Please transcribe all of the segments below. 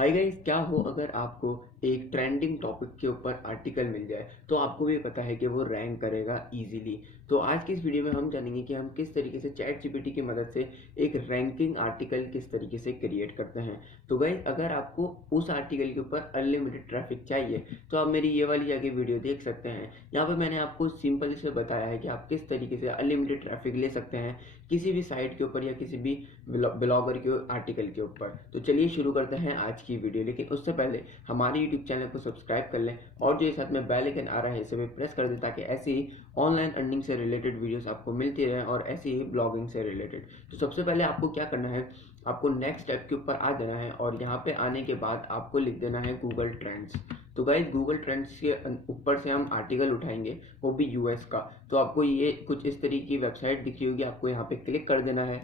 Hi guys, क्या हो अगर आपको एक ट्रेंडिंग टॉपिक के ऊपर आर्टिकल मिल जाए तो आपको भी पता है कि वो रैंक करेगा इजीली। तो आज की इस वीडियो में हम जानेंगे कि हम किस तरीके से चैट जीपीटी की मदद से एक रैंकिंग आर्टिकल किस तरीके से क्रिएट करते हैं। तो गाइस, अगर आपको उस आर्टिकल के ऊपर अनलिमिटेड ट्रैफिक चाहिए तो आप मेरी ये वाली जाके वीडियो देख सकते हैं। यहाँ पर मैंने आपको सिंपल से बताया है कि आप किस तरीके से अनलिमिटेड ट्रैफिक ले सकते हैं किसी भी साइट के ऊपर या किसी भी ब्लॉगर के आर्टिकल के ऊपर। तो चलिए शुरू करते हैं आज की वीडियो, लेकिन उससे पहले हमारे यूट्यूब चैनल को सब्सक्राइब कर लें और जो ये साथ में बेल आइकन आ रहा है इसे भी प्रेस कर दें ताकि ऐसी ही ऑनलाइन अर्निंग से रिलेटेड वीडियोस आपको मिलती रहे और ऐसी ही ब्लॉगिंग से रिलेटेड। तो सबसे पहले आपको क्या करना है, आपको नेक्स्ट स्टेप के ऊपर आ जाना है और यहाँ पे आने के बाद आपको लिख देना है गूगल ट्रेंड्स। तो गाइज, गूगल ट्रेंड्स के ऊपर से हम आर्टिकल उठाएंगे, वो भी यूएस का। तो आपको ये कुछ इस तरीके की वेबसाइट दिख रही होगी, आपको यहाँ पे क्लिक कर देना है।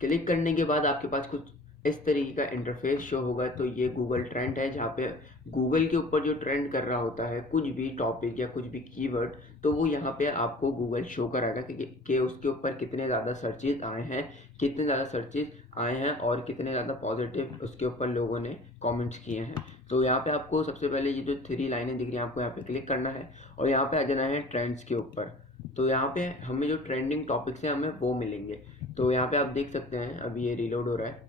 क्लिक करने के बाद आपके पास कुछ इस तरीके का इंटरफेस शो होगा। तो ये गूगल ट्रेंड है, जहाँ पे गूगल के ऊपर जो ट्रेंड कर रहा होता है कुछ भी टॉपिक या कुछ भी कीवर्ड, तो वो यहाँ पे आपको गूगल शो कराएगा कि उसके ऊपर कितने ज़्यादा सर्चेज आए हैं, कितने ज़्यादा सर्चेज आए हैं और कितने ज़्यादा पॉजिटिव उसके ऊपर लोगों ने कमेंट्स किए हैं। तो यहाँ पे आपको सबसे पहले ये जो 3 लाइनें दिख रही हैं, आपको यहाँ पे क्लिक करना है और यहाँ पे आ जाना है ट्रेंड्स के ऊपर। तो यहाँ पे हमें जो ट्रेंडिंग टॉपिक्स हैं हमें वो मिलेंगे। तो यहाँ पे आप देख सकते हैं, अभी ये रीलोड हो रहा है।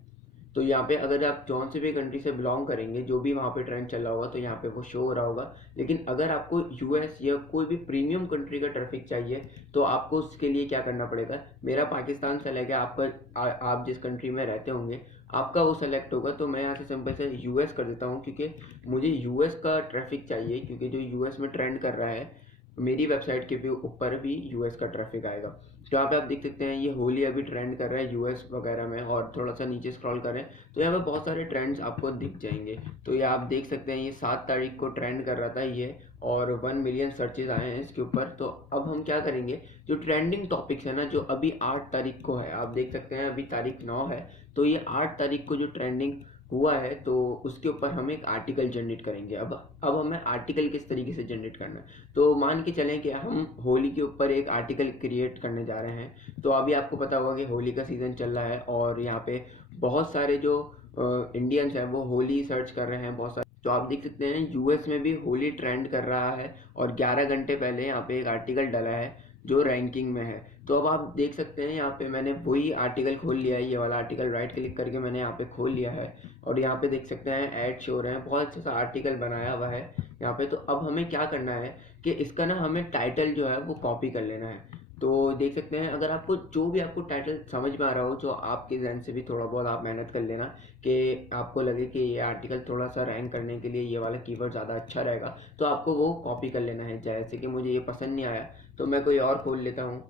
तो यहाँ पे अगर आप जौन से भी कंट्री से बिलोंग करेंगे, जो भी वहाँ पे ट्रेंड चल रहा होगा तो यहाँ पे वो शो हो रहा होगा। लेकिन अगर आपको यूएस या कोई भी प्रीमियम कंट्री का ट्रैफिक चाहिए तो आपको उसके लिए क्या करना पड़ेगा, मेरा पाकिस्तान सेलेक्ट है, आपका आप जिस कंट्री में रहते होंगे आपका वो सेलेक्ट होगा। तो मैं यहाँ से सिंपल से यूएस कर देता हूँ क्योंकि मुझे यूएस का ट्रैफिक चाहिए, क्योंकि जो यूएस में ट्रेंड कर रहा है मेरी वेबसाइट के भी ऊपर भी यूएस का ट्रैफिक आएगा। तो यहाँ पे आप देख सकते हैं ये होली अभी ट्रेंड कर रहा है यूएस वगैरह में, और थोड़ा सा नीचे स्क्रॉल करें तो यहाँ पे बहुत सारे ट्रेंड्स आपको दिख जाएंगे। तो ये आप देख सकते हैं ये 7 तारीख को ट्रेंड कर रहा था ये, और 1 मिलियन सर्चेज आए हैं इसके ऊपर। तो अब हम क्या करेंगे, जो ट्रेंडिंग टॉपिक्स है ना, जो अभी 8 तारीख को है, आप देख सकते हैं अभी तारीख 9 है, तो ये 8 तारीख को जो ट्रेंडिंग हुआ है तो उसके ऊपर हम एक आर्टिकल जनरेट करेंगे। अब हमें आर्टिकल किस तरीके से जनरेट करना है, तो मान के चलें कि हम होली के ऊपर एक आर्टिकल क्रिएट करने जा रहे हैं। तो अभी आपको पता होगा कि होली का सीज़न चल रहा है और यहाँ पे बहुत सारे जो इंडियंस हैं वो होली सर्च कर रहे हैं बहुत सारे। तो आप देख सकते हैं यूएस में भी होली ट्रेंड कर रहा है और 11 घंटे पहले यहाँ पे एक आर्टिकल डला है जो रैंकिंग में है। तो अब आप देख सकते हैं यहाँ पे मैंने वही आर्टिकल खोल लिया है, ये वाला आर्टिकल राइट क्लिक करके मैंने यहाँ पे खोल लिया है और यहाँ पे देख सकते हैं ऐड शो रहे हैं, बहुत अच्छा सा आर्टिकल बनाया हुआ है यहाँ पे। तो अब हमें क्या करना है कि इसका ना हमें टाइटल जो है वो कॉपी कर लेना है। तो देख सकते हैं, अगर आपको जो भी आपको टाइटल समझ में आ रहा हो, जो आपके जहन से भी थोड़ा बहुत आप मेहनत कर लेना कि आपको लगे कि ये आर्टिकल थोड़ा सा रैंक करने के लिए ये वाला कीवर्ड ज़्यादा अच्छा रहेगा, तो आपको वो कॉपी कर लेना है। जैसे कि मुझे ये पसंद नहीं आया तो मैं कोई और खोल लेता हूँ।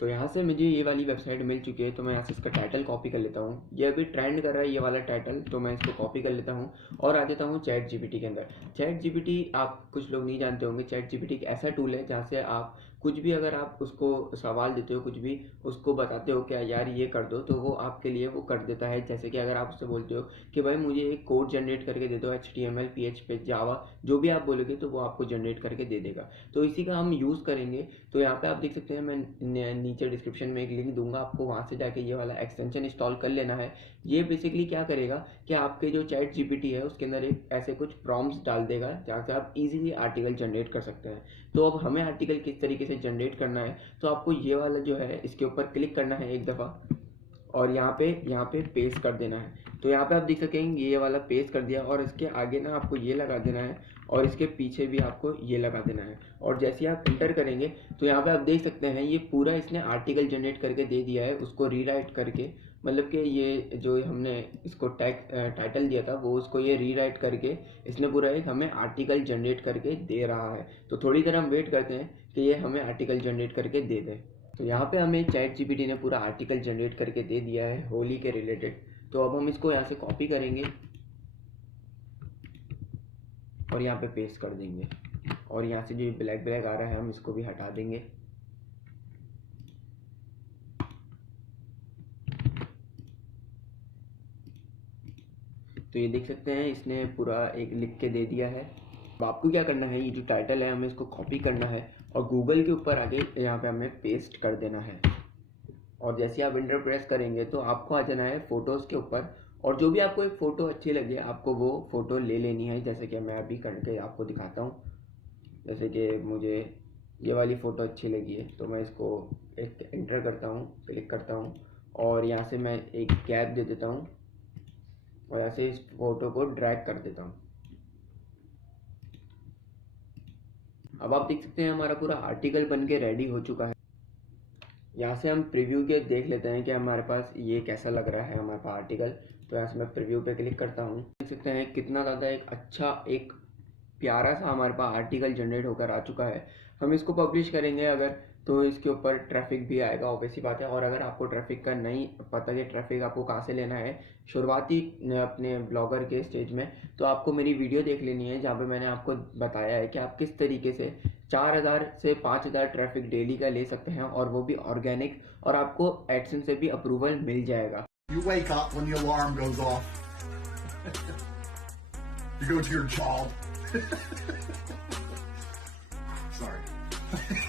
तो यहाँ से मुझे ये वाली वेबसाइट मिल चुकी है, तो मैं यहाँ से इसका टाइटल कॉपी कर लेता हूँ। ये अभी ट्रेंड कर रहा है ये वाला टाइटल, तो मैं इसको कॉपी कर लेता हूँ और आ जाता हूँ चैट जीपीटी के अंदर। चैट जीपीटी, आप कुछ लोग नहीं जानते होंगे, चैट जीपीटी एक ऐसा टूल है जहाँ से आप कुछ भी, अगर आप उसको सवाल देते हो, कुछ भी उसको बताते हो क्या यार ये कर दो, तो वो आपके लिए वो कर देता है। जैसे कि अगर आप उससे बोलते हो कि भाई मुझे एक कोड जनरेट करके दे दो, HTML PHP जावा जो भी आप बोलोगे तो वो आपको जनरेट करके दे देगा। तो इसी का हम यूज़ करेंगे। तो यहाँ पे आप देख सकते हैं, मैं नीचे डिस्क्रिप्शन में एक लिंक दूंगा, आपको वहाँ से जाके ये वाला एक्सटेंशन इंस्टॉल कर लेना है। ये बेसिकली क्या करेगा कि आपके जो चैट जीपीटी है उसके अंदर एक ऐसे कुछ प्रॉम्प्ट्स डाल देगा जहाँ से आप इजीली आर्टिकल जनरेट कर सकते हैं। तो अब हमें आर्टिकल किस तरीके से जनरेट करना है, तो आपको ये वाला जो है इसके ऊपर क्लिक करना है एक दफ़ा और यहाँ पे पेस्ट कर देना है। तो यहाँ पे आप देख सकेंगे ये वाला पेस्ट कर दिया और इसके आगे ना आपको ये लगा देना है और इसके पीछे भी आपको ये लगा देना है। और जैसे ही आप इंटर करेंगे तो यहाँ पे आप देख सकते हैं ये पूरा इसने आर्टिकल जनरेट करके दे दिया है, उसको रीराइट करके, मतलब कि ये जो हमने इसको टाइटल दिया था वो उसको ये रीराइट करके इसने पूरा एक हमें आर्टिकल जनरेट करके दे रहा है। तो थोड़ी देर हम वेट करते हैं कि ये हमें आर्टिकल जनरेट करके दे दे। तो यहाँ पे हमें चैट जीपीटी ने पूरा आर्टिकल जनरेट करके दे दिया है होली के रिलेटेड। तो अब हम इसको यहाँ से कॉपी करेंगे और यहाँ पे पेस्ट कर देंगे और यहाँ से जो ब्लैक ब्लैक आ रहा है हम इसको भी हटा देंगे। तो ये देख सकते हैं इसने पूरा एक लिख के दे दिया है। अब आपको क्या करना है, ये जो टाइटल है हमें इसको कॉपी करना है और गूगल के ऊपर आगे यहाँ पे हमें पेस्ट कर देना है। और जैसे आप इंटर प्रेस करेंगे तो आपको आ जाना है फ़ोटोज़ के ऊपर और जो भी आपको एक फ़ोटो अच्छी लगे आपको वो फ़ोटो ले लेनी है। जैसे कि मैं अभी करके आपको दिखाता हूँ। जैसे कि मुझे ये वाली फ़ोटो अच्छी लगी है तो मैं इसको एक एंटर करता हूँ, क्लिक करता हूँ और यहाँ से मैं एक गैप दे देता हूँ और ऐसे इस फ़ोटो को ड्रैग कर देता हूँ। अब आप देख सकते हैं हमारा पूरा आर्टिकल बन के रेडी हो चुका है। यहाँ से हम प्रीव्यू के देख लेते हैं कि हमारे पास ये कैसा लग रहा है हमारे पास आर्टिकल। तो यहाँ से मैं प्रीव्यू पे क्लिक करता हूँ। देख सकते हैं कितना ज़्यादा एक अच्छा एक प्यारा सा हमारे पास आर्टिकल जनरेट होकर आ चुका है। हम इसको पब्लिश करेंगे अगर तो इसके ऊपर ट्रैफिक भी आएगा, ऑब्वियस सी बात है। और अगर आपको ट्रैफिक का नहीं पता कि ट्रैफिक आपको कहाँ से लेना है शुरुआती अपने ब्लॉगर के स्टेज में, तो आपको मेरी वीडियो देख लेनी है जहाँ पे मैंने आपको बताया है कि आप किस तरीके से 4000 से 5000 ट्रैफिक डेली का ले सकते हैं और वो भी ऑर्गेनिक, और आपको एडसेंस से भी अप्रूवल मिल जाएगा। You wake up when the alarm goes off. You go to your job. Sorry.